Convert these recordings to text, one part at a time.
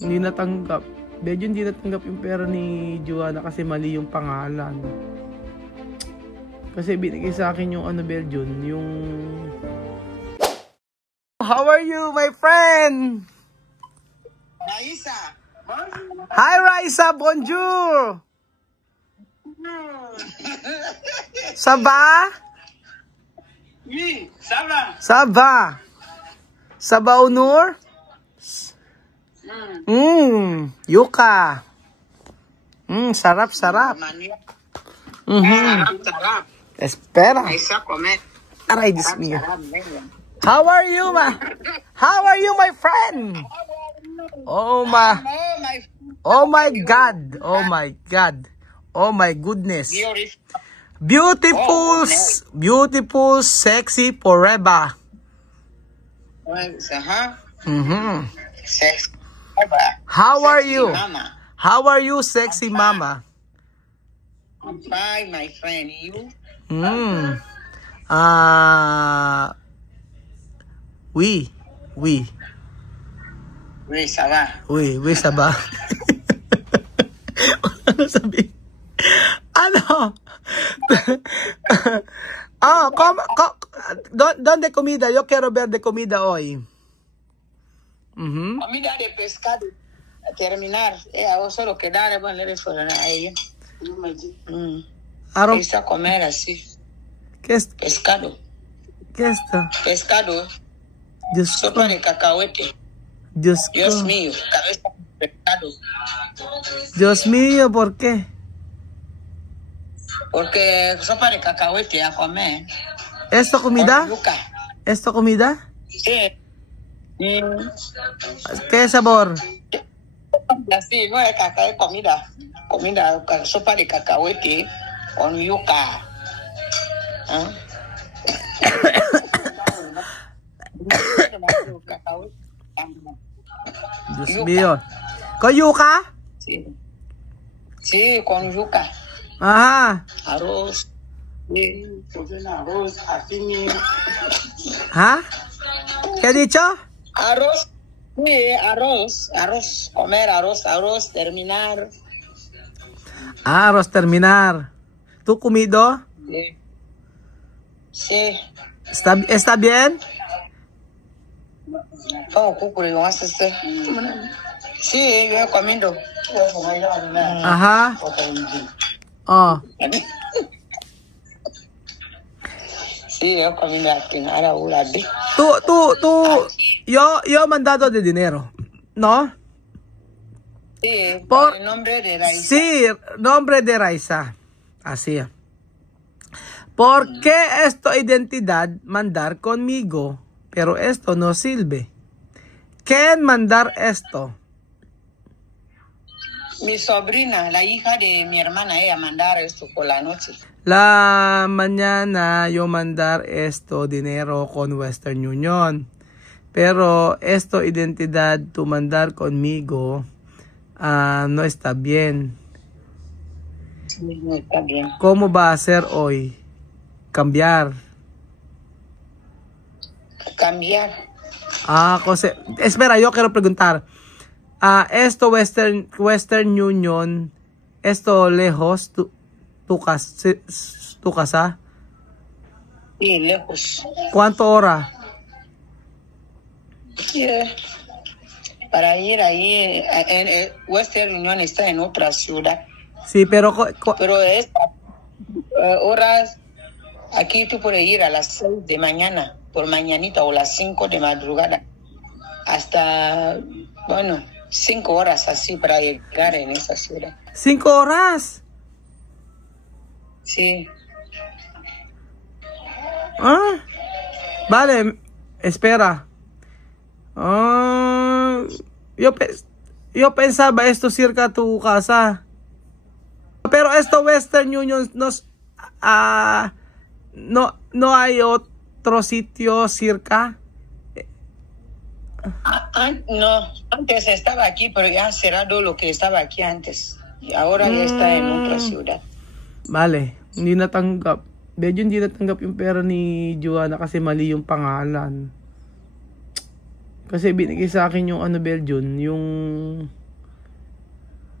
Hindi natanggap. Medyo hindi natanggap yung pera ni Joanna kasi mali yung pangalan. Kasi binigay sa akin yung ano, Belgian, yung... How are you, my friend? Raisa. Hi, Raisa. Bonjour. Ça va? Oui, ça va. Ça va. Ça va, Honor? Yuka. Sarap, sarap. Sarap. Espera. Raisa comer. Aray, Diyos mío. How are you, How are you, my friend? Oh my God. Oh my God. Oh my goodness. Beautiful, beautiful, sexy forever. Sexy. How are you? Mama. How are you, sexy mama? I'm fine, my friend. You? Oui. Oui, ça va. Oui, ça va. Ano sabi? Ano? ¿Dónde comida? Yo quiero ver de comida hoy. Comida de pescado. A terminar. Hago solo quedar, ponerle fuera a ella. Empieza a comer así. ¿Qué es? Pescado. ¿Qué es esto? Pescado. Dios Sopa de cacahuete. Dios mío. Cabeza de pescado. Dios mío, ¿por qué? Porque sopa de cacahuete a comer. ¿Esto comida? Yuca. ¿Esto comida? Sí. ¿Qué sabor? Así, no es cacahuete, comida. Comida, sopa de cacahuete con yuca. ¿Ah? Dios mío. ¿Con yuca? Sí. Sí, con yuca. Ajá. Arroz. Sí. Arroz, así. ¿Ah? ¿Qué he dicho? Arroz. Sí, arroz. Arroz. Comer arroz, terminar. Arroz terminar. ¿Tú comido? Sí. Sí. ¿Está bien? Oh, cucuri, ¿cómo haces usted? Sí, yo he comido. Ajá. Oh. Sí, yo he comido aquí. Ahora una vez. Yo mandado de dinero, ¿no? Sí, por el nombre de Raisa. Sí, nombre de Raisa. Así. ¿Por qué esta identidad mandar conmigo? Pero esto no sirve. ¿Quién mandar esto? Mi sobrina, la hija de mi hermana, ella mandar esto por la noche. La mañana yo mandar esto dinero con Western Union. Pero esta identidad tu mandar conmigo no está bien. Sí, no está bien. ¿Cómo va a ser hoy? Cambiar. Cambiar. Espera, yo quiero preguntar. Esto Western Union, esto lejos, tu casa? Sí, lejos. ¿Cuánto hora? Yeah. Para ir ahí, en Western Union está en otra ciudad. Sí, pero es horas, aquí tú puedes ir a las 6 de mañana, por mañanita, o las 5 de madrugada, hasta, 5 horas así para llegar en esa ciudad. 5 horas. Sí. Vale, espera. Yo pensaba esto cerca de tu casa. Pero esto Western Union no hay otro sitio cerca. No, antes estaba aquí, pero ya ha cerrado lo que estaba aquí antes. Y ahora ya está en otra ciudad. Vale, hindi natanggap. Medyo hindi natanggap yung pera ni Joanna kasi mali yung pangalan. Kasi binigay sa akin yung Belgian, yung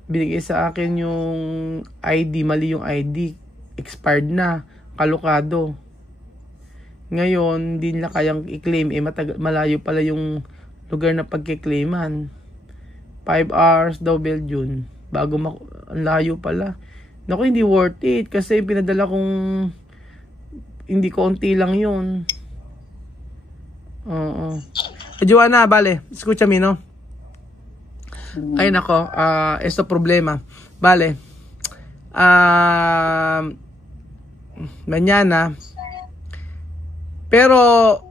binigay sa akin yung ID, mali yung ID, expired na, kalokado. Ngayon, hindi nila kayang i-claim, malayo pala yung lugar na pagkiklaiman. 5 hours daw Belgium, bago ang layo pala. Naku, hindi worth it, kasi pinadala kong, hindi konti lang yun. Oo. Joanna, vale, escúchame, ¿no? Ay, nako, esto problema. Vale. Mañana. Pero,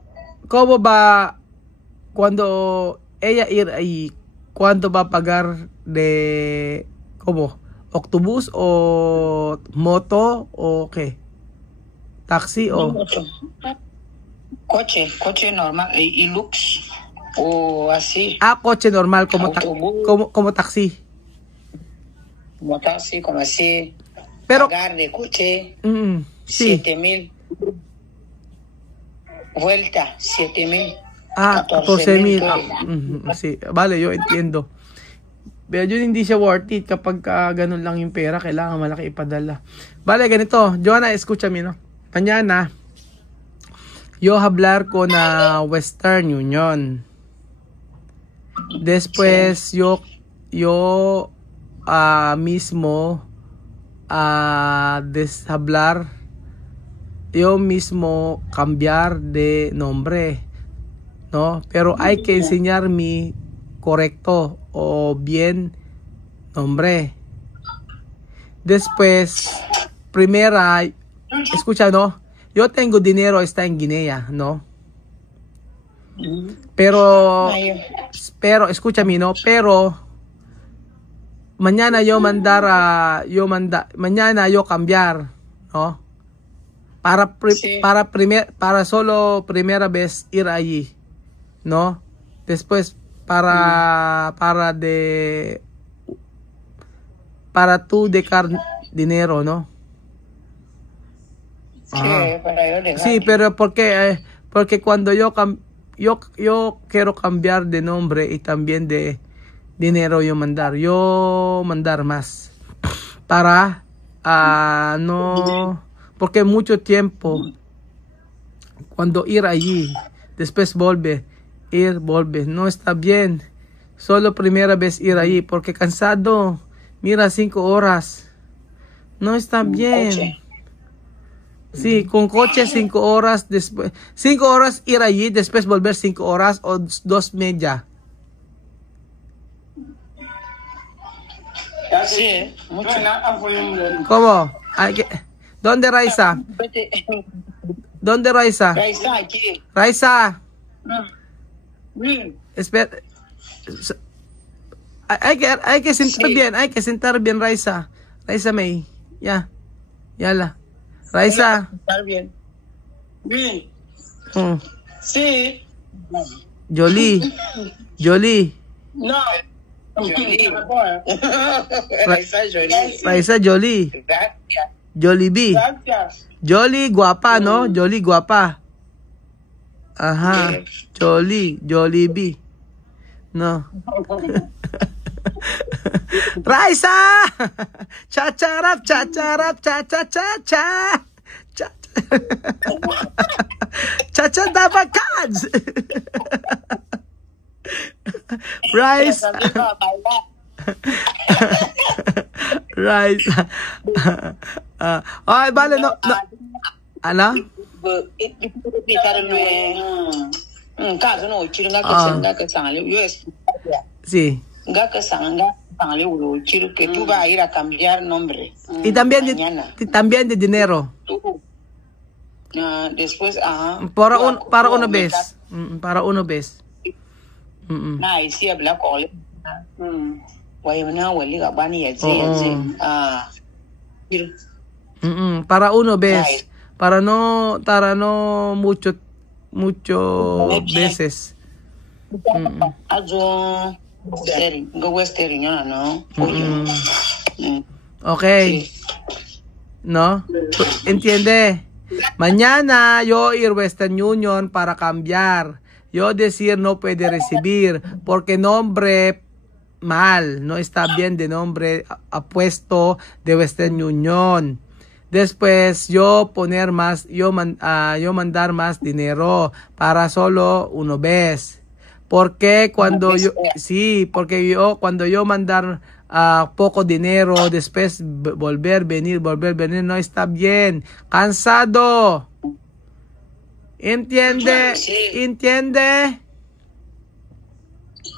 ¿cómo va cuando ella ir ahí? ¿Cuánto va a pagar de, cómo? ¿Octobús o moto o qué? ¿Taxi o...? Coche normal y lux o así. Coche normal como taxi. Como taxi, como así. Pero pagar de coche sí. 7,000. Vuelta 7,000. 14,000. Sí, vale, yo entiendo. Pero yun hindi siya worth it kapag ganun lang yung pera, kailangan malaki ipadala. Vale, ganito. Joanna, escúchame, ¿no? Mañana, yo hablar con Western Union. Después yo mismo hablar, yo mismo cambiar de nombre, ¿no? Pero hay que enseñarme correcto o bien nombre. Después, primera, escucha, ¿no? Yo tengo dinero, está en Guinea, ¿no? Pero, escúchame, ¿no? Pero, mañana yo mañana yo cambiar, ¿no? Para solo primera vez ir allí, ¿no? Después, para tú dejar dinero, ¿no? Sí, pero porque cuando yo quiero cambiar de nombre y también de dinero yo mandar más para no, porque mucho tiempo cuando ir allí después volver no está bien, solo primera vez ir allí porque cansado, mira 5 horas no está bien. Sí, con coche 5 horas, después 5 horas ir allí, después volver 5 horas o 2:30. Sí, mucho. ¿Cómo? ¿Dónde, Raiza? ¿Dónde, Raiza? Raiza, aquí. Raiza. Espera. Hay que sentar bien, Raiza. Raiza May. Ya. Yala. Raiza. Estar bien. Bien. Sí. Jolie. No. Jolie. Raiza Jolie. Gracias. Jollibee. Gracias. Jolie guapa, ¿no? Jolie guapa. Ajá. Jollibee. No. Raiza. Chacharap, cha. Chacha dapat cards. Rice. Rice. Ay, vale, no. Ano? Sí. Que tú vas a ir a cambiar nombre. Y también de dinero. Después, para una vez. Para una vez. Sí, habla con para una vez. Para no mucho veces. Okay. ¿No? ¿Entiende? Mañana yo ir Western Union para cambiar. Yo decir no puede recibir porque nombre mal, no está bien de nombre apuesto de Western Union. Después yo poner más, yo mandar más dinero para solo una vez. Porque cuando yo, sí, porque yo cuando yo mandar poco dinero, después volver venir, no está bien. Cansado. ¿Entiende? Sí. ¿Entiende?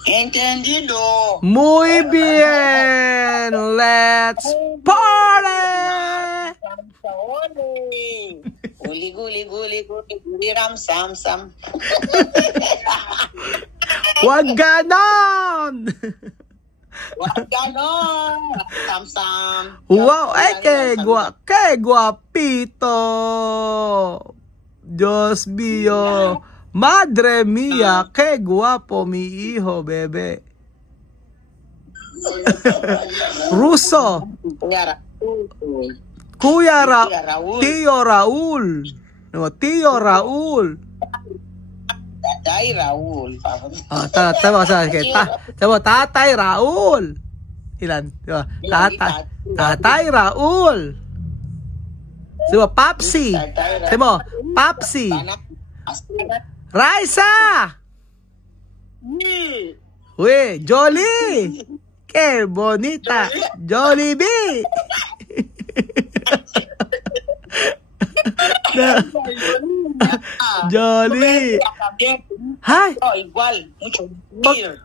Entendido. Muy bien. Let's party. Guli, guli, guli, guli, guli, ram, sam, sam. Wag ganon. Wag ganon. Sam, sam. Wow, ay, qué guapito. Dios mío. Madre mía, qué guapo mi hijo, bebé. Ruso. Kuya Raúl. Tío Raúl. No, tío Raúl. Tatay Raúl. Tatay Raúl. Ilan? Tatay Raúl. Diba, Papsi. Diba, Papsi. Raisa. Uy, Jolie. Qué bonita. Jollibee. Jolie. Ay. Igual, mucho reír.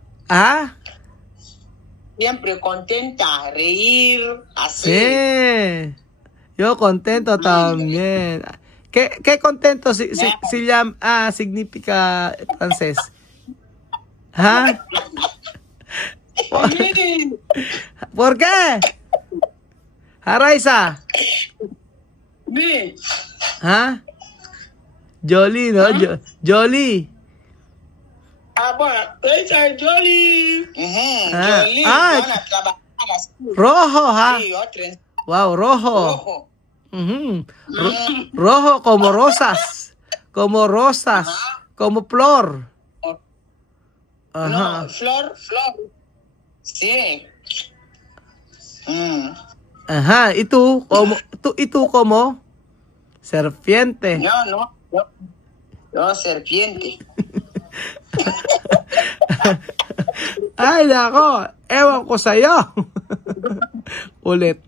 Siempre contenta, reír, así. Sí. Yo contento también. ¿Qué contento significa francés? ¿Ah? ¿Por qué? Raisa. ¿Ah? Jolie, ¿no? Jolie. Bueno, esa es Jolie. Jolie, van a trabajar a las... Rojo, Sí, otras. Wow, rojo. Rojo. Rojo como rosas. Como rosas. Como flor. No, flor. Sí. Ajá, ¿y tú? ¿Y tú cómo? Serpiente. Yo serpiente. Ay, nako. Ewan ko sa'yo. Ulit.